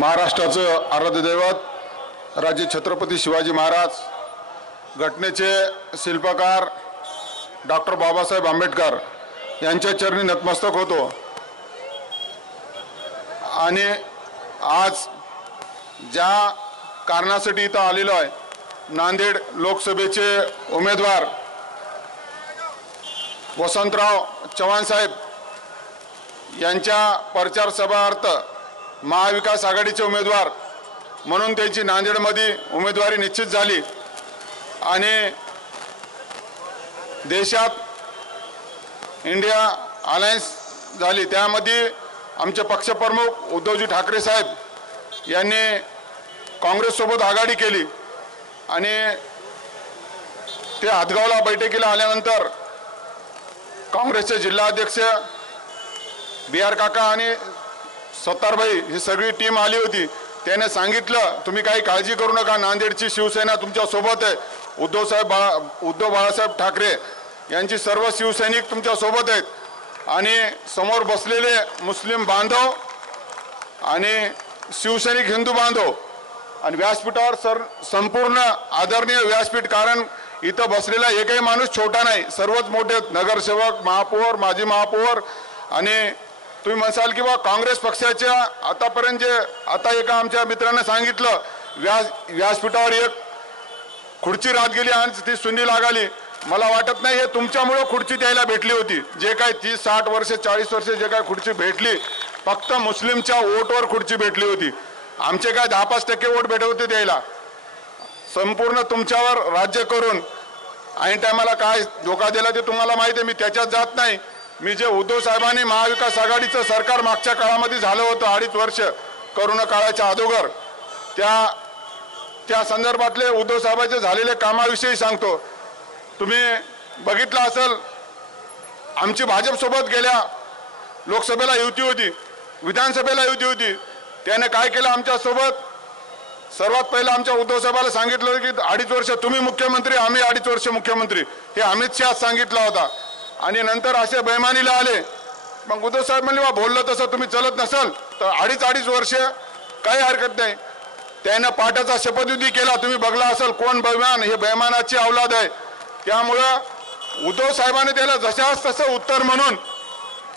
महाराष्ट्राचं आराध्य दैवत राजे छत्रपती शिवाजी महाराज घटनेचे शिल्पकार डॉक्टर बाबासाहेब आंबेडकर यांच्या चरणी नतमस्तक होतो। आणि आज ज्या कारणासाठी इथं आलेलो आहे, नांदेड लोकसभेचे उमेदवार वसंतराव चव्हाण साहेब यांच्या प्रचार सभार्थ महाविकास आघाडीचे उमेदवार म्हणून त्यांची नांदेडमध्ये उमेदवारी निश्चित झाली। आणि देशात इंडिया अलायन्स झाली, त्यामध्ये आमचे पक्षप्रमुख उद्धवजी ठाकरे साहेब यांनी काँग्रेससोबत आघाडी केली आणि ते हातगावला बैठकीला आल्यानंतर काँग्रेसचे जिल्हाध्यक्ष BR काका आणि सत्तारभाई ही सगळी टीम आली होती। त्याने सांगितलं तुम्ही काही काळजी करू नका, नांदेडची शिवसेना तुमच्या सोबत आहे। उद्धव बाळासाहेब ठाकरे यांची सर्व शिवसैनिक तुमच्या सोबत आहेत आणि समोर बसलेले मुस्लिम बांधव आणि शिवसैनिक हिंदू बांधव आणि व्यासपीठावर संपूर्ण आदरणीय व्यासपीठ, कारण इथं बसलेला एकही माणूस छोटा नाही, सर्वच मोठे नगरसेवक, महापौर, माजी महापौर। आणि तुम्ही म्हणसाल की बा काँग्रेस पक्षाच्या आतापर्यंत जे आता एका आमच्या मित्राने सांगितलं व्यासपीठावर एक खुर्ची राहत गेली आणि ती सुंडी लागाली। मला वाटत नाही हे तुमच्यामुळे खुर्ची द्यायला भेटली होती। जे काय 30-60 वर्ष 40 वर्ष जे काय खुर्ची भेटली, फक्त मुस्लिमच्या वोटवर खुर्ची भेटली होती। आमचे काय 10-5% वोट भेटत होते द्यायला। संपूर्ण तुमच्यावर राज्य करून ऐन टायमाला काय धोका दिला ते तुम्हाला माहिती आहे। मी त्याच्यात जात नाही। मी जे उद्धव साहेबांनी महाविकास आघाडीचं सरकार मागच्या काळामध्ये झालं होतं 2.5 वर्ष कोरोना काळाच्या अगोदर, त्या संदर्भातले उद्धव साहेबांचे झालेले कामाविषयी सांगतो। तुम्ही बघितलं असेल, आमची भाजपसोबत गेल्या लोकसभेला युती होती, विधानसभेला युती होती। त्याने काय केलं आमच्यासोबत, सर्वात पहिलं आमच्या उद्धव साहेबांना सांगितलं की 2.5 वर्ष तुम्ही मुख्यमंत्री, आम्ही 2.5 वर्ष मुख्यमंत्री, हे अमित शहा सांगितलं होता। आणि नंतर असे बेमानीला आले। मग उद्धव साहेब म्हणले बा बोललं तसं तुम्ही चलत नसाल तर 2.5 वर्ष काही हरकत नाही। त्यानं पाठाचा शपथविधी केला, तुम्ही बघला असेल कोण बेमान, हे बेमानाची औलाद आहे। त्यामुळं उद्धव साहेबांनी त्याला जशास तसं उत्तर म्हणून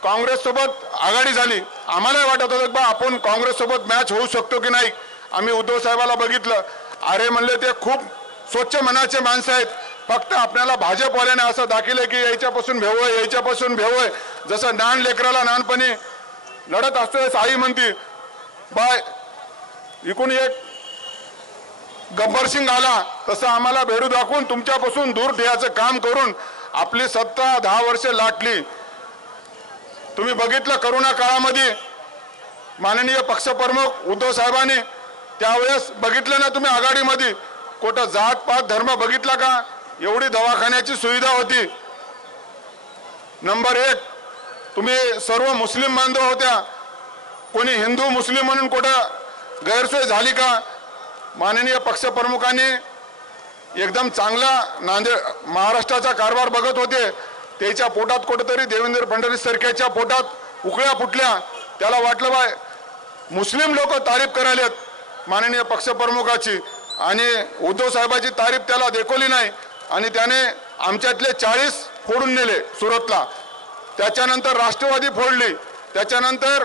काँग्रेससोबत आघाडी झाली। आम्हालाही वाटत होतं बा आपण काँग्रेससोबत मॅच होऊ शकतो की नाही। आम्ही उद्धव साहेबाला बघितलं, अरे म्हणले ते खूप स्वच्छ मनाचे माणसं आहेत, फक्त आपल्याला भाजपवाल्याने असं दाखवलं की याच्यापासून भेव आहे, याच्यापासून भेव आहे। जसं लहान लेकराला लहानपणी लढत असतो आई म्हणती बाय इकून एक गब्बर सिंग आला, तसं आम्हाला भेडू दाखवून तुमच्यापासून दूर ठेवायचं काम करून आपली सत्ता 10 वर्ष लाटली। तुम्ही बघितलं करोना काळामध्ये माननीय पक्षप्रमुख उद्धव साहेबांनी त्यावेळेस बघितलं ना, तुम्ही आघाडीमध्ये कुठं जात पात धर्म बघितला का, एवढी दवाखान्याची सुविधा होती। नंबर 1 तुम्ही सर्व मुस्लिम बांधव होत्या, कोणी हिंदू मुस्लिम म्हणून कुठं गैरसोय झाली का। माननीय पक्षप्रमुखांनी एकदम चांगला नांदेड महाराष्ट्राचा कारभार बघत होते। त्याच्या पोटात कुठेतरी देवेंद्र फडणवीस सारख्याच्या पोटात उकळ्या फुटल्या। त्याला वाटलं बाय मुस्लिम लोक तारीफ करायलेत माननीय पक्षप्रमुखाची, आणि उद्धव साहेबांची तारीफ त्याला देखवली नाही आणि त्याने आमच्यातले 40 फोडून नेले सुरतला। त्याच्यानंतर राष्ट्रवादी फोडली, त्याच्यानंतर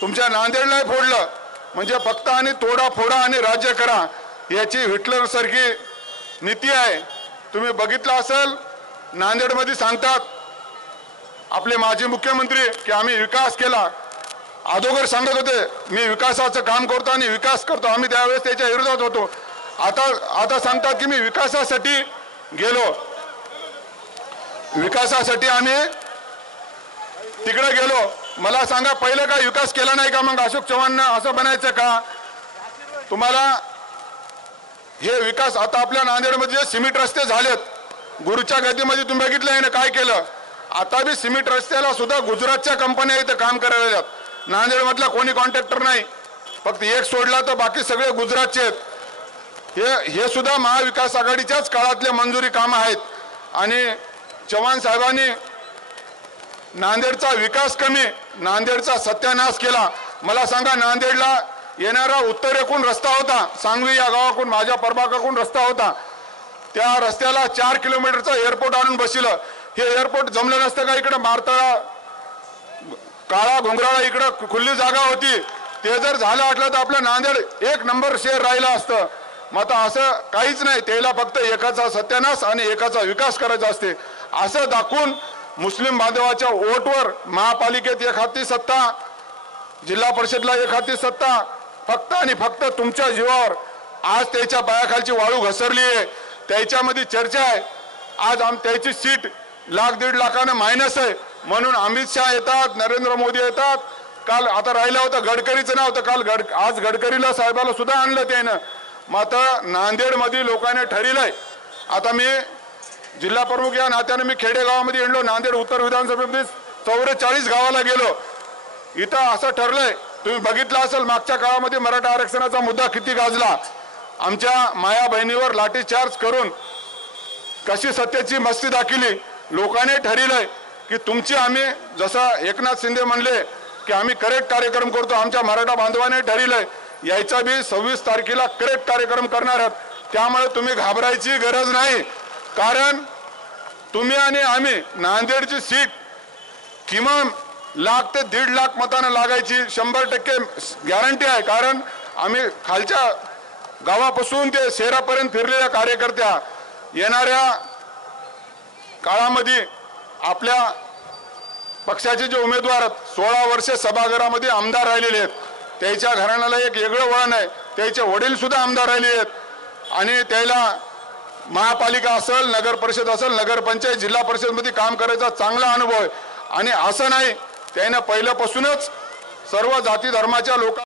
तुमच्या नांदेडला फोडलं। म्हणजे फक्त आणि तोडा फोडा आणि राज्य करा याची हिटलर सारखी नीती आहे। तुम्ही बघितलं असेल नांदेडमध्ये सांगतात आपले माजी मुख्यमंत्री की आम्ही विकास केला। अगोदर सांगत होते मी विकासाचं काम करतो आणि विकास करतो, आम्ही त्यावेळेस त्याच्या विरोधात होतो। आता सांगतात की मी विकासासाठी गेलो, विकासासाठी आम्ही तिकडे गेलो। मला सांगा पहिलं काय विकास केला नाही का, मग अशोक चव्हाण असं बनायचं का तुम्हाला। हे विकास आता आपल्या नांदेडमध्ये सिमेंट रस्ते झालेत, गुरुच्या गतीमध्ये तुम्ही बघितलं आहे ना काय केलं। आता बी सिमेंट रस्त्याला सुद्धा गुजरातच्या कंपन्या इथं काम करायला लागतात। नांदेडमधला कोणी कॉन्ट्रॅक्टर नाही, फक्त एक सोडला तर बाकी सगळे गुजरातचे आहेत। हे सुद्धा महाविकास आघाडीच्याच काळातले मंजुरी कामं आहेत। आणि चव्हाण साहेबांनी नांदेडचा विकास कमी, नांदेडचा सत्यानाश केला। मला सांगा नांदेडला येणारा उत्तरेकडून रस्ता होता, सांगवी या गावाकडून माझ्या प्रभागाकडून रस्ता होता, त्या रस्त्याला 4 किलोमीटरचं एअरपोर्ट आणून बसलं. हे एअरपोर्ट जमलं नसतं का? इकडे मारतळा काळा घोंगराळा इकडं खुली जागा होती, ते जर झालं असलं तर आपलं नांदेड 1 नंबर शहर राहिलं असतं. मग आता असं काहीच नाही, त्याला फक्त एकाचा सत्यानाश आणि एकाचा विकास करायचा असते असं दाखवून मुस्लिम बांधवाच्या वोटवर महापालिकेत एक हाती सत्ता, जिल्हा परिषदला एक हाती सत्ता, फक्त आणि फक्त तुमच्या जीवावर आज त्याच्या पायाखालची वाळू घसरली आहे. त्याच्यामध्ये चर्चा आहे, आज त्याची सीट 1,00,000-1.5 लाखानं मायनस आहे म्हणून अमित शहा येतात, नरेंद्र मोदी येतात. काल आता राहिलं होतं गडकरीचं नाव, तर आज गडकरीला साहेबाला सुद्धा आणलं त्यानं. मात्र नांदेडमध्ये लोकांनी ठरवलंय. आता मी जिल्हा प्रमुख या नात्याने मी खेडेगावामध्ये येणलो, नांदेड उत्तर विधानसभेमध्ये 44 गावाला गेलो. इथं असं ठरलंय, तुम्ही बघितलं असेल मागच्या काळामध्ये मराठा आरक्षणाचा मुद्दा किती गाजला. आमच्या माया बहिणीवर लाठीचार्ज करून कशी सत्तेची मस्ती दाखवली. लोकांनी ठरवलंय की तुमची आम्ही, जसं एकनाथ शिंदे म्हणले की आम्ही करेक्ट कार्यक्रम करतो, आमच्या मराठा बांधवांनी ठरवलंय यायचा बी 26 तारखेला करेक्ट कार्यक्रम करणार आहात. त्यामुळे तुम्ही घाबरायची गरज नाही, कारण तुम्ही आणि आम्ही नांदेडची सीट किमान 1,00,000 ते 1.5 लाख मतांना लागायची 100% गॅरंटी आहे. कारण आम्ही खालच्या गावापासून ते शहरापर्यंत फिरलेल्या कार्यकर्त्या. येणाऱ्या काळामध्ये आपल्या पक्षाचे जे उमेदवार आहेत, 16 वर्षे सभागृहामध्ये आमदार राहिलेले आहेत, त्याच्या घराण्याला एक वेगळं वळण आहे. त्याचे वडील सुद्धा आमदार राहिले आहेत आणि त्याला महापालिका असेल, नगर परिषद असेल, नगरपंचायत, जिल्हा परिषदमध्ये काम करायचा चांगला अनुभव आहे. आणि असं नाही, त्यानं पहिल्यापासूनच सर्व जाती धर्माच्या लोकांना